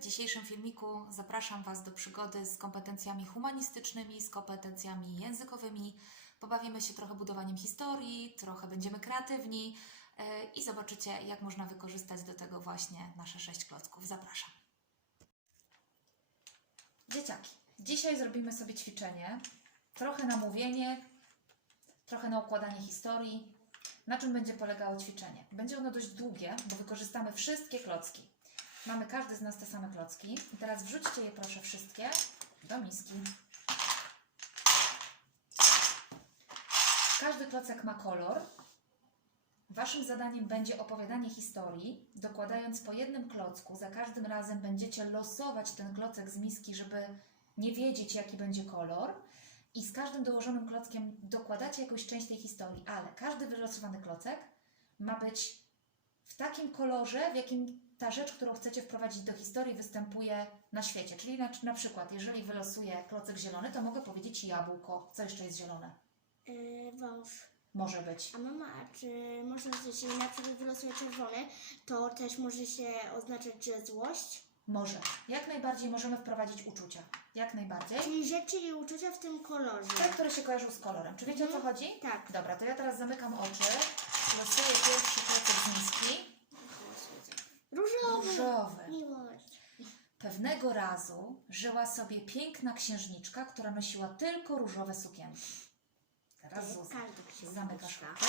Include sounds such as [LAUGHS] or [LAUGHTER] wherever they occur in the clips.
dzisiejszym filmiku zapraszam Was do przygody z kompetencjami humanistycznymi, z kompetencjami językowymi. Pobawimy się trochę budowaniem historii, trochę będziemy kreatywni e, i zobaczycie, jak można wykorzystać do tego właśnie nasze sześć klocków. Zapraszam. Dzieciaki, dzisiaj zrobimy sobie ćwiczenie. Trochę na mówienie, trochę na układanie historii. Na czym będzie polegało ćwiczenie? Będzie ono dość długie, bo wykorzystamy wszystkie klocki. Mamy każdy z nas te same klocki. I teraz wrzućcie je proszę wszystkie do miski. Każdy klocek ma kolor. Waszym zadaniem będzie opowiadanie historii, dokładając po jednym klocku. Za każdym razem będziecie losować ten klocek z miski, żeby nie wiedzieć, jaki będzie kolor. I z każdym dołożonym klockiem dokładacie jakąś część tej historii, ale każdy wylosowany klocek ma być w takim kolorze, w jakim ta rzecz, którą chcecie wprowadzić do historii, występuje na świecie. Czyli na, na przykład, jeżeli wylosuję klocek zielony, to mogę powiedzieć jabłko. Co jeszcze jest zielone? Yy, wąż. Może być. A mama, a czy można, jeśli na przykład wylosuje czerwony, to też może się oznaczać, że złość? Może. Jak najbardziej możemy wprowadzić uczucia. Jak najbardziej. Czyli rzeczy i uczucia w tym kolorze. Te, które się kojarzą z kolorem. Czy wiecie o co chodzi? Tak. Dobra, to ja teraz zamykam oczy. Losuję pierwszy klocek z miski. Różowy. Różowy. Miłość. Pewnego razu żyła sobie piękna księżniczka, która nosiła tylko różowe sukienki. Teraz Zuza, zamykasz oczy.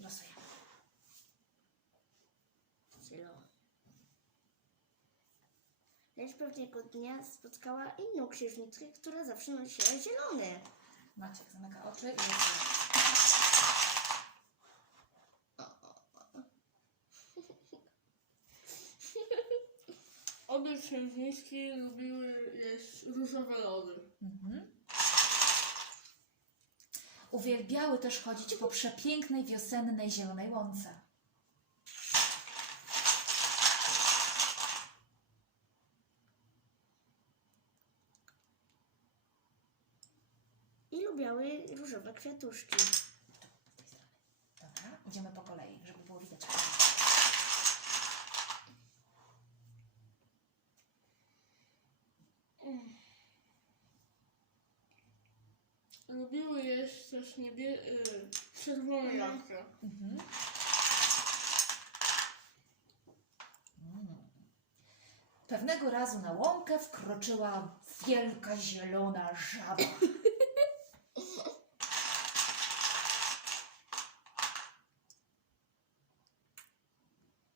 Losujemy. Zielony. Lecz pewnego dnia spotkała inną księżniczkę, która zawsze nosiła zielony. Maciek zamyka oczy i losuje. Obie księżniczki lubiły jeść różowe lody. Mhm. Uwielbiały też chodzić po przepięknej wiosennej zielonej łące. I lubiały różowe kwiatuszki. Dobra, idziemy po kolei, żeby było widać. Lubiły jeść też niebie... Y, czerwone jabłka. Mhm. Mm. Pewnego razu na łąkę wkroczyła wielka zielona żaba.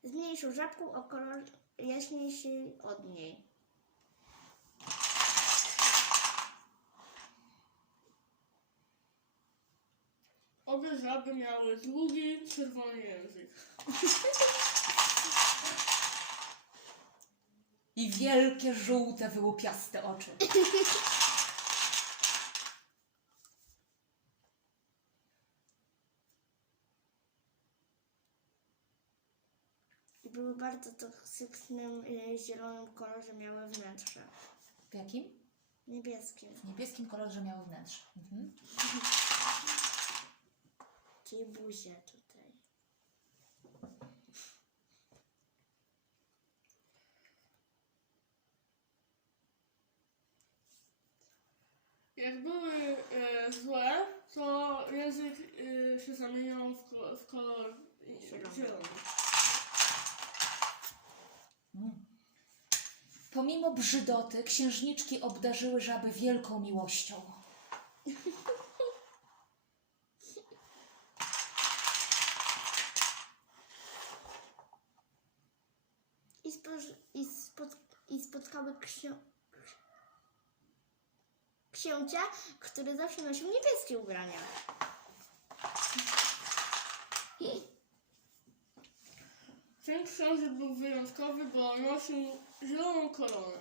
Z mniejszą żabką o kolor jaśniejszy od niej. Obie żaby miały długi, czerwony język. I wielkie, żółte, wyłupiaste oczy. I były bardzo toksycznym y, zielonym kolorze miały wnętrze. W jakim? Niebieskim. W niebieskim kolorze miały wnętrze. Mhm. Czyli buzię tutaj. Jak były e, złe, to język e, się zamieniał w, ko- w kolor e, Zielony. zielony. Mm. Pomimo brzydoty, księżniczki obdarzyły żaby wielką miłością. [LAUGHS] I, spoż- i, spot- i spotkały ksio- księcia, który zawsze nosił niebieskie ubrania. Ten książę był wyjątkowy, bo nosił zieloną koronę.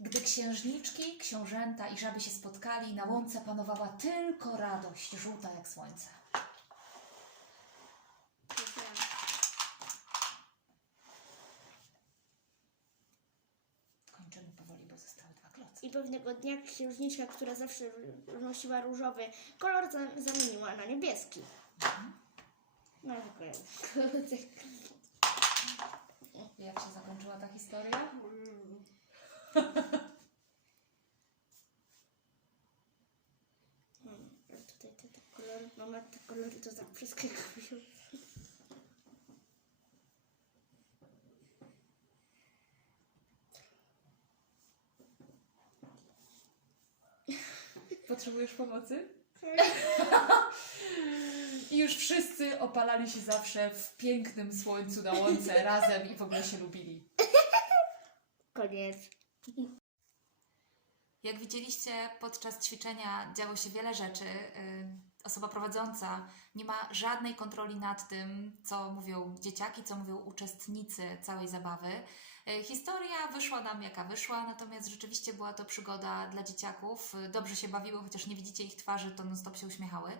Gdy księżniczki, książęta i żaby się spotkali, na łące panowała tylko radość, żółta jak słońce. Powoli, bo zostały dwa klocki. I pewnego dnia księżniczka, która zawsze nosiła różowy kolor, za- zamieniła na niebieski. No tylko jeden klocek. Jak się zakończyła ta historia? Mm. [LAUGHS] Hmm, a tutaj te, te kolory, mama te kolory to tak przeskakują. Potrzebujesz pomocy? [LAUGHS] I już wszyscy opalali się zawsze w pięknym słońcu na łące [LAUGHS] razem i w ogóle się lubili. Koniec. Jak widzieliście, podczas ćwiczenia działo się wiele rzeczy. Yy, Osoba prowadząca nie ma żadnej kontroli nad tym, co mówią dzieciaki, co mówią uczestnicy całej zabawy. Yy, Historia wyszła nam jaka wyszła, natomiast rzeczywiście była to przygoda dla dzieciaków. Yy, Dobrze się bawiły, chociaż nie widzicie ich twarzy, to non-stop się uśmiechały.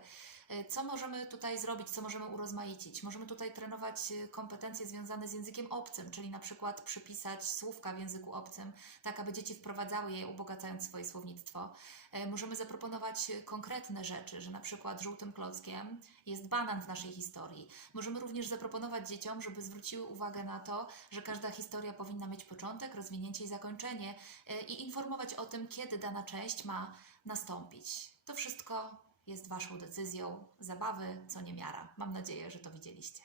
Yy, Co możemy tutaj zrobić, co możemy urozmaicić? Możemy tutaj trenować kompetencje związane z językiem obcym, czyli na przykład przypisać słówka w języku obcym, tak aby dzieci wprowadzały je, ubogacając swoje słownictwo. E, Możemy zaproponować e, konkretne rzeczy, że na przykład żółtym klockiem jest banan w naszej historii. Możemy również zaproponować dzieciom, żeby zwróciły uwagę na to, że każda historia powinna powinna mieć początek, rozwinięcie i zakończenie e, i informować o tym, kiedy dana część ma nastąpić. To wszystko jest Waszą decyzją zabawy, co niemiara. Mam nadzieję, że to widzieliście.